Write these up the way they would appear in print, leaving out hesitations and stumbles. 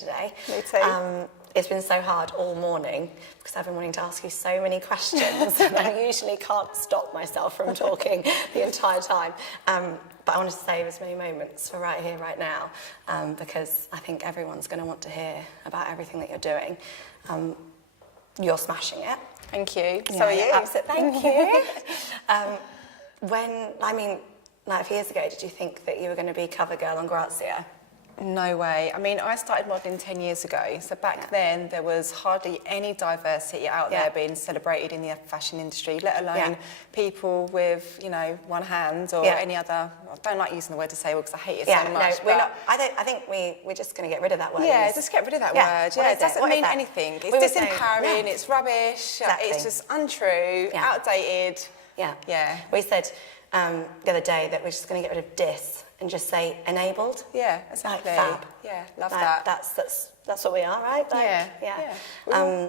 today. Me too. It's been so hard all morning because I've been wanting to ask you so many questions and I usually can't stop myself from talking the entire time. But I wanted to save as many moments for right here, right now, because I think everyone's going to want to hear about everything that you're doing. You're smashing it. Thank you. So are you. Absolutely. Thank you. Like a few years ago, did you think that you were going to be cover girl on Grazia? No way. I mean, I started modelling 10 years ago, so back then there was hardly any diversity out there being celebrated in the fashion industry, let alone people with, you know, one hand or any other. I don't like using the word disabled because I hate it so much. No, we're not, I think we're just going to get rid of that word. Yeah, just get rid of that word. Yeah, it doesn't mean anything. It's disempowering, it's rubbish, it's just untrue, outdated. Yeah. We said the other day that we're just going to get rid of dis and just say enabled. Yeah, exactly. Like fab. Yeah, love that. That's what we are, right? Like, yeah.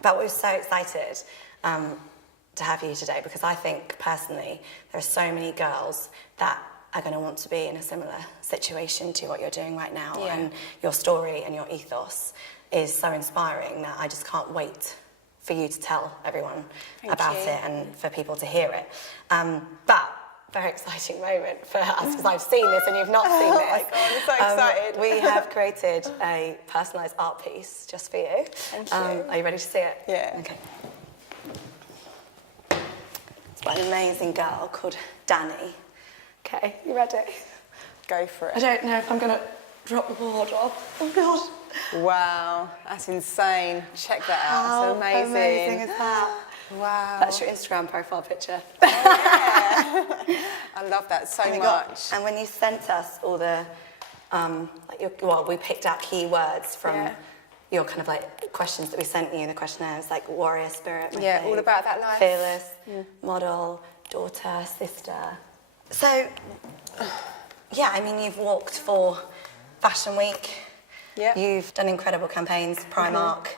But we're so excited to have you today because I think personally there are so many girls that are going to want to be in a similar situation to what you're doing right now, and your story and your ethos is so inspiring that I just can't wait for you to tell everyone about it and for people to hear it. But very exciting moment for us because I've seen this and you've not seen this. Oh my God, I'm so excited. We have created a personalised art piece just for you. Thank you. Are you ready to see it? Yeah. Okay. It's by an amazing girl called Danni. Okay, you ready? Go for it. I don't know if I'm going to drop the board off. Oh God. Wow, that's insane. Check that out. How It's amazing. amazing is that? Wow. That's your Instagram profile picture. Oh, yeah. I love that so much. And when you sent us all the, we picked out key words from your kind of like questions that we sent you, the questionnaires, like warrior spirit. All about that life. Fearless, model, daughter, sister. So, I mean, you've walked for Fashion Week. Yeah. You've done incredible campaigns, Primark,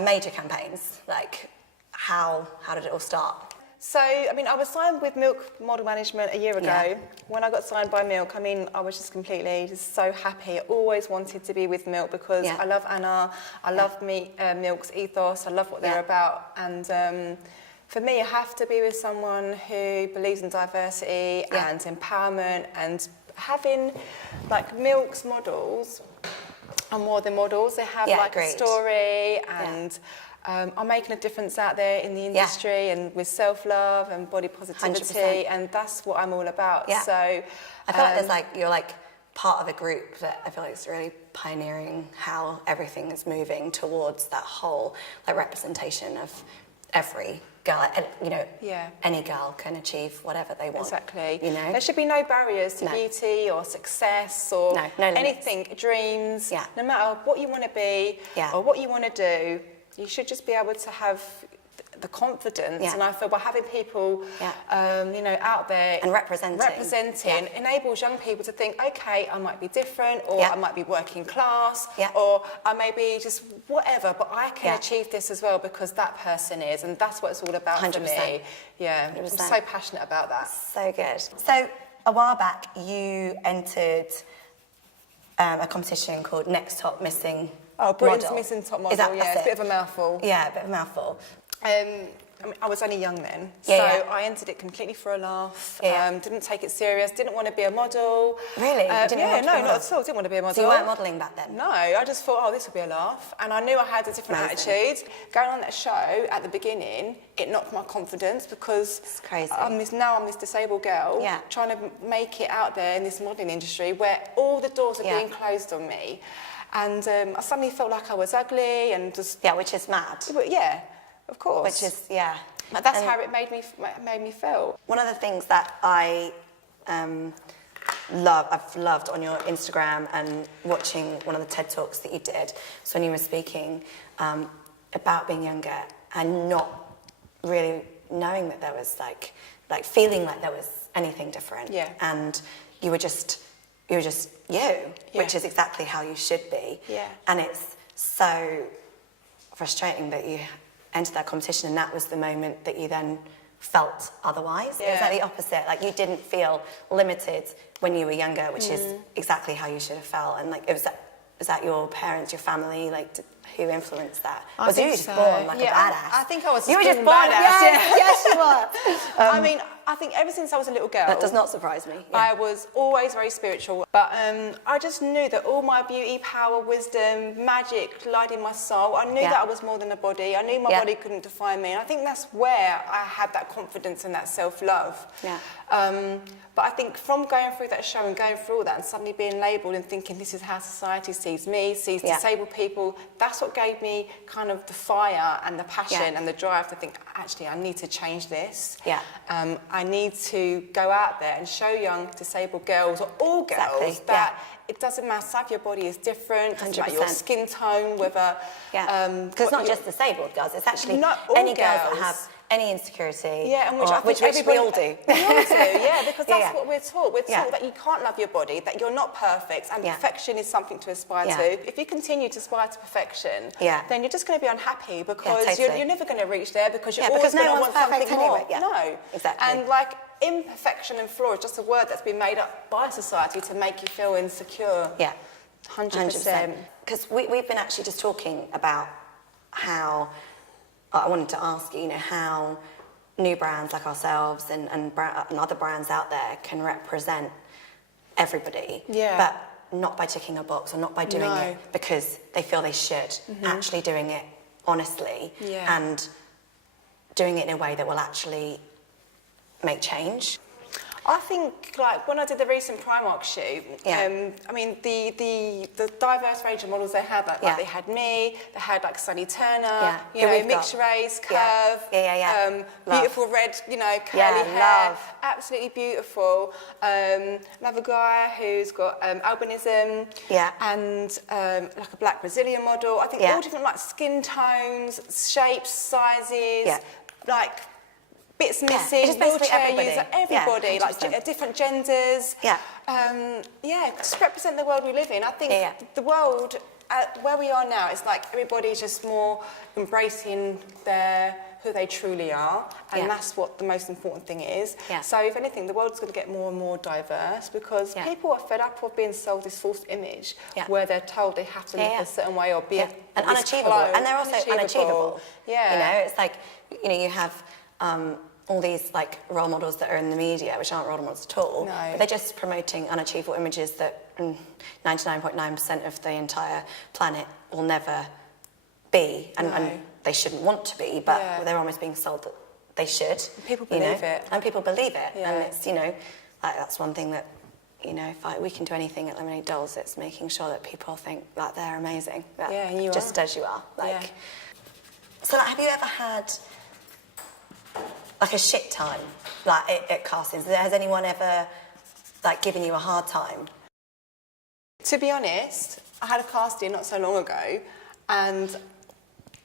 major campaigns. Like, how did it all start? So, I mean, I was signed with Milk Model Management a year ago. Yeah. When I got signed by Milk, I mean, I was just completely so happy. I always wanted to be with Milk because I love Anna, I love Milk's ethos, I love what they're about. And for me, I have to be with someone who believes in diversity and empowerment, and having, like, Milk's models are more than models. They have, a story and... are making a difference out there in the industry and with self-love and body positivity 100%. And that's what I'm all about. So I feel like you're like part of a group that I feel like is really pioneering how everything is moving towards that whole like representation of every girl, and you know, any girl can achieve whatever they want. Exactly. You know, there should be no barriers to beauty or success or no anything, dreams. Yeah. No matter what you want to be or what you want to do, you should just be able to have the confidence. And I feel by having people, you know, out there and representing enables young people to think, okay, I might be different, or I might be working class, Yeah. or I may be just whatever, but I can achieve this as well because that person is, and that's what it's all about 100%. for me. Yeah, 100%. I'm so passionate about that. So good. So a while back, you entered a competition called Next Top Missing. Oh, Britain's Model. Missing Top Model, That's it's a bit of a mouthful. Yeah, a bit of a mouthful. I mean, I was only young then, so I entered it completely for a laugh. Didn't take it serious. Didn't want to be a model. Really? Not at all. Didn't want to be a model. So you weren't modelling back then? No, I just thought, oh, this will be a laugh, and I knew I had a different attitude. Going on that show at the beginning, it knocked my confidence because it's crazy. I'm this disabled girl trying to make it out there in this modelling industry where all the doors are being closed on me. And I suddenly felt like I was ugly and just... Yeah, which is mad. Yeah, of course. Which is, But that's how it made me feel. One of the things that I I've loved on your Instagram and watching one of the TED Talks that you did, so when you were speaking about being younger and not really knowing that there was like feeling like there was anything different. Yeah. And you were just you, which is exactly how you should be. Yeah. And it's so frustrating that you entered that competition and that was the moment that you then felt otherwise. Yeah. It was like the opposite. Like you didn't feel limited when you were younger, which is exactly how you should have felt. And like it was is that your parents, your family, like, who influenced that? I Was you think just so. born like a badass? I think I was. You were just born born. badass. Yes, you were. I mean, I think ever since I was a little girl, That does not surprise me. Yeah. I was always very spiritual, but I just knew that all my beauty, power, wisdom, magic lied in my soul. I knew that I was more than a body. I knew my body couldn't define me, and I think that's where I had that confidence and that self-love. Yeah. But I think from going through that show and going through all that and suddenly being labelled and thinking this is how society sees me, sees disabled people, that's what gave me kind of the fire and the passion and the drive to think, actually, I need to change this. Yeah. I need to go out there and show young disabled girls, or all girls, that it doesn't matter if your body is different, it doesn't matter your skin tone, whether... because it's not just disabled girls, it's actually not all any girls that have any insecurity, and which, which we all do. We all do, because that's what we're taught. We're taught that you can't love your body, that you're not perfect, and perfection is something to aspire to. If you continue to aspire to perfection, then you're just going to be unhappy, because you're never going to reach there, because you're always going to want something more. No, exactly. And like, imperfection and flaw is just a word that's been made up by society to make you feel insecure. Yeah, 100%. Because we've been actually just talking about how, I wanted to ask you, how new brands like ourselves and other brands out there can represent everybody, but not by ticking a box, or not by doing it because they feel they should, actually doing it honestly and doing it in a way that will actually make change. I think, like, when I did the recent Primark shoot, I mean, the diverse range of models they had, like they had me, they had, like, Sunny Turner, you know, mixed race, curve, beautiful red, you know, curly hair, absolutely beautiful. Another guy who's got albinism, and like a black Brazilian model. I think all different, like, skin tones, shapes, sizes, like, bits missing, wheelchair user, everybody, like different genders. Just represent the world we live in. I think the world, where we are now, is like everybody's just more embracing who they truly are, and that's what the most important thing is. So if anything, the world's going to get more and more diverse, because people are fed up of being sold this false image where they're told they have to live a certain way or be and unachievable, and they're also unachievable. You know, it's like, you know, you have all these, like, role models that are in the media, which aren't role models at all, but they're just promoting unachievable images that 99.9% of the entire planet will never be, and they shouldn't want to be, but they're almost being sold that they should. People believe it. And people believe it, and it's, you know, like, that's one thing that, you know, if we can do anything at Lemonade Dolls, it's making sure that people think that they're amazing, that just as you are. Like, so, like, have you ever had, like, a shit time, like, at castings? Has anyone ever, like, given you a hard time? To be honest, I had a casting not so long ago, and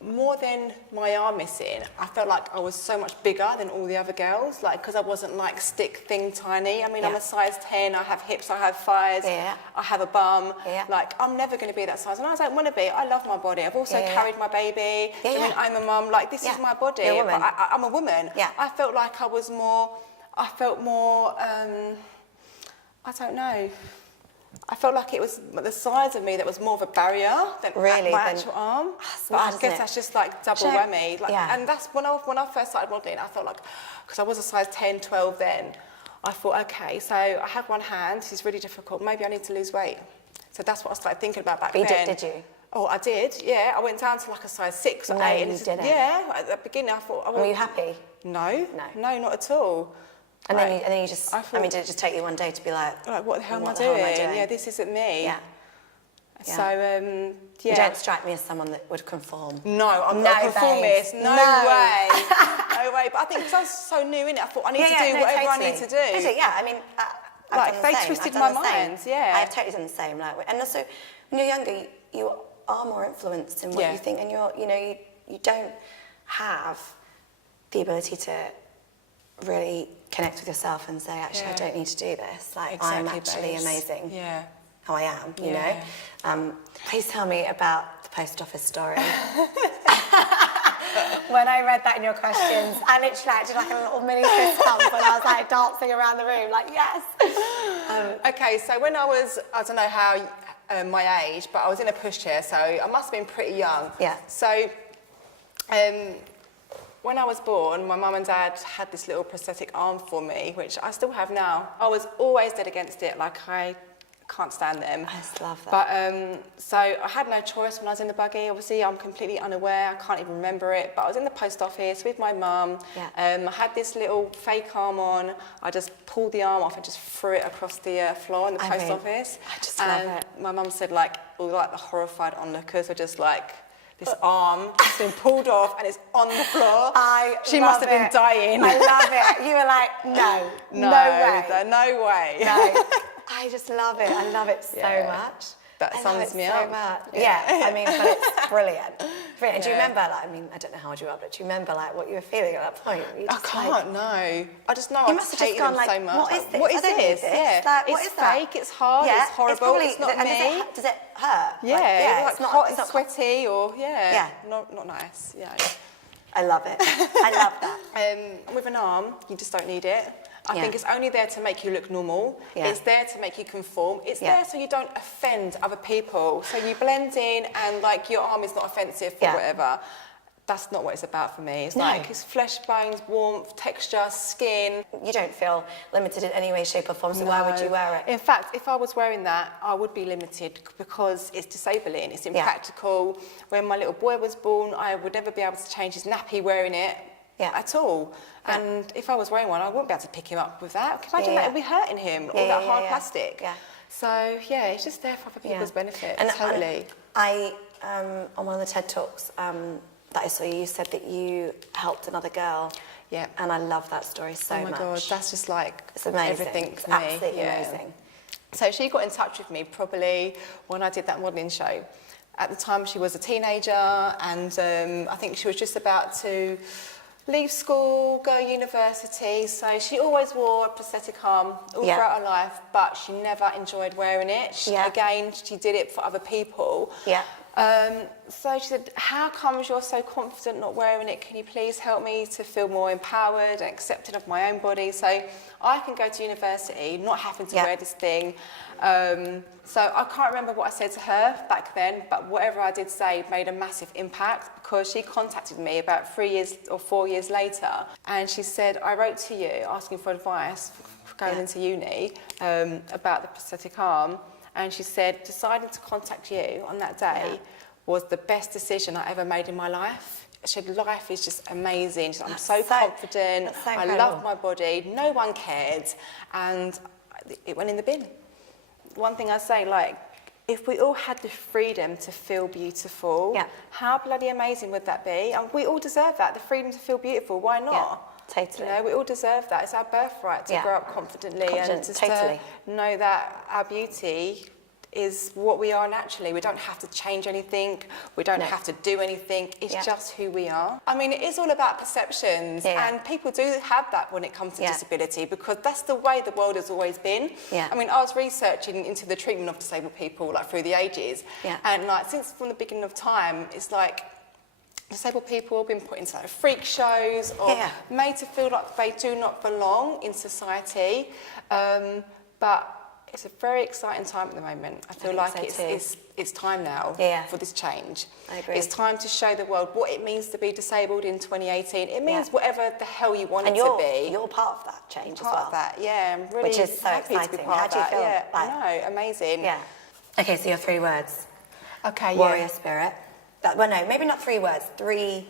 more than my arm missing, I felt like I was so much bigger than all the other girls, like, because I wasn't, like, stick thing tiny. I mean, I'm a size 10, I have hips, I have thighs, I have a bum. Like, I'm never going to be that size, and I don't want to be. I love my body. I've also carried my baby. I mean, I'm a mum. Like, this is my body. You're a woman. But I'm a woman. I felt like I was more, I don't know. I felt like it was the size of me that was more of a barrier than my actual arm. But I guess that's just like double whammy. Like, and that's when I first started modelling, I felt like, because I was a size 10, 12 then, I thought, okay, so I have one hand, this is really difficult, maybe I need to lose weight. So that's what I started thinking about back then. Did you? Oh, I did, I went down to like a size 6 or 8. No, you didn't. At the beginning I thought... Were you happy? No, not at all. And then you just, I mean, did it just take you one day to be like, what the hell am I doing? Yeah, this isn't me. So, You don't strike me as someone that would conform. No, I'm not a conformist. No way. No way. But I think because I was so new in it, I thought I need to do whatever I need to do. I mean, like, they twisted my mind. I've totally done the same. Like, and also, when you're younger, you are more influenced in what you think, and you don't have the ability to really connect with yourself and say, actually, I don't need to do this. Like, I'm actually amazing. How I am, you know. Please tell me about the post office story. When I read that in your questions, I literally did like a little mini fist pump, and I was like dancing around the room, like, yes. Okay, so when I don't know my age, but I was in a pushchair, so I must have been pretty young. Yeah. So when I was born, my mum and dad had this little prosthetic arm for me, which I still have now. I was always dead against it, like I can't stand them. I just love that. But so I had no choice when I was in the buggy. Obviously, I'm completely unaware. I can't even remember it. But I was in the post office with my mum. Yeah. I had this little fake arm on. I just pulled the arm off and just threw it across the floor in the post office. I just love it. My mum said, like, all like the horrified onlookers were just like, this arm has been pulled off and it's on the floor. She must have been dying. I love it. You were like, no way. No way. No. I just love it. I love it so much. That sums me so up. much. Yeah, I mean, but it's brilliant. Brilliant. Do you remember, like, I mean, I don't know how old you are, but do you remember, like, what you were feeling at that point? I can't, no. I just know You I must have hated just gone, them like, so much. what is this? What is I don't need this? this. Yeah. Like, what it's is that? fake, it's hard, Yeah, it's horrible, probably, it's not and me. Does it hurt? Yeah, like, yeah, it's like hot, it's sweaty, or Yeah. not nice. Yeah. I love it. I love that. With an arm, you just don't need it. I think it's only there to make you look normal. Yeah. It's there to make you conform. It's Yeah. there so you don't offend other people. So you blend in and like your arm is not offensive or whatever. That's not what it's about for me. It's like it's flesh, bones, warmth, texture, skin. You don't feel limited in any way, shape or form, so why would you wear it? In fact, if I was wearing that, I would be limited because it's disabling, it's impractical. When my little boy was born, I would never be able to change his nappy wearing it at all. And if I was wearing one, I wouldn't be able to pick him up with that. Imagine that would be hurting him, all that hard plastic. Yeah. So, yeah, it's just there for other people's benefit, And totally. I, on one of the TED Talks that I saw, you said that you helped another girl. Yeah. And I love that story so much. Oh my God, that's just like it's amazing. everything It's for me. absolutely amazing. So she got in touch with me probably when I did that modelling show. At the time she was a teenager and I think she was just about to leave school, go university. So she always wore a prosthetic arm all throughout her life, but she never enjoyed wearing it. Again, she did it for other people. Yeah. So she said, how comes you're so confident not wearing it? Can you please help me to feel more empowered and accepted of my own body so I can go to university not having to wear this thing? So I can't remember what I said to her back then, but whatever I did say made a massive impact because she contacted me about 3 years or 4 years later and she said, I wrote to you asking for advice for going into uni about the prosthetic arm. And she said, deciding to contact you on that day was the best decision I ever made in my life. She said, life is just amazing. She said, I'm so confident. That's so I incredible. love my body. No one cared. And it went in the bin. One thing I say, like, if we all had the freedom to feel beautiful, how bloody amazing would that be? And we all deserve that, the freedom to feel beautiful. Why not? Yeah. Totally. You know, we all deserve that. It's our birthright to grow up confidently and just to know that our beauty is what we are naturally. We don't have to change anything. We don't have to do anything. It's just who we are. I mean, it is all about perceptions and people do have that when it comes to disability because that's the way the world has always been. I mean, I was researching into the treatment of disabled people like through the ages and like since from the beginning of time, it's like disabled people have been put into like freak shows or made to feel like they do not belong in society. But it's a very exciting time at the moment. I feel like it's time now for this change. I agree. It's time to show the world what it means to be disabled in 2018. It means whatever the hell you want it to be. You're part of that change as well. Part of that, yeah. I'm really Which is so happy exciting. to be part How of do you that. feel? Yeah, Like, I know, amazing. Yeah. Okay, so your 3 words. Okay, Warrior spirit. Well, no, maybe not 3 words. 3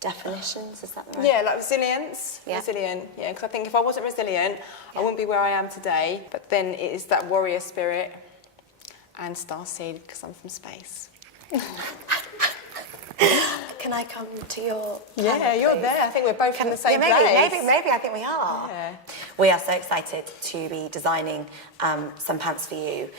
definitions, is that right? Yeah, like resilience. Resilient, yeah, because I think if I wasn't resilient, I wouldn't be where I am today. But then it is that warrior spirit and starseed because I'm from space. Can I come to your Yeah, you're please? there. I think we're both in the same place. Maybe I think we are. Yeah. We are so excited to be designing some pants for you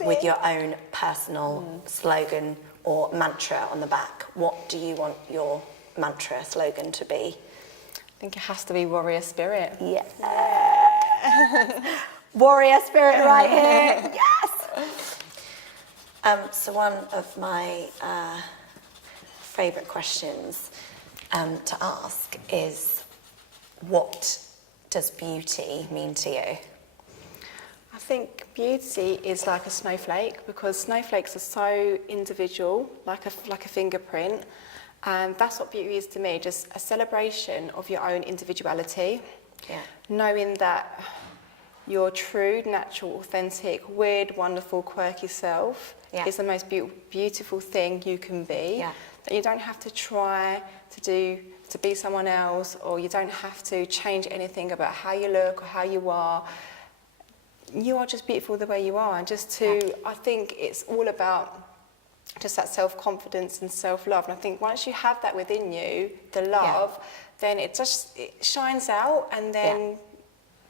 with your own personal slogan or mantra on the back. What do you want your mantra slogan to be? I think it has to be warrior spirit. Yeah. Warrior spirit right here. Yes. So one of my favourite questions to ask is, what does beauty mean to you? I think beauty is like a snowflake, because snowflakes are so individual, like a fingerprint, and that's what beauty is to me, just a celebration of your own individuality. Yeah. Knowing that your true, natural, authentic, weird, wonderful, quirky self is the most beautiful thing you can be. Yeah. That you don't have to try to be someone else, or you don't have to change anything about how you look or how you are. You are just beautiful the way you are, and I think it's all about just that self-confidence and self-love. And I think once you have that within you, the love, then it shines out, and then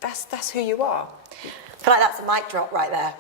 that's who you are. I feel like that's a mic drop right there.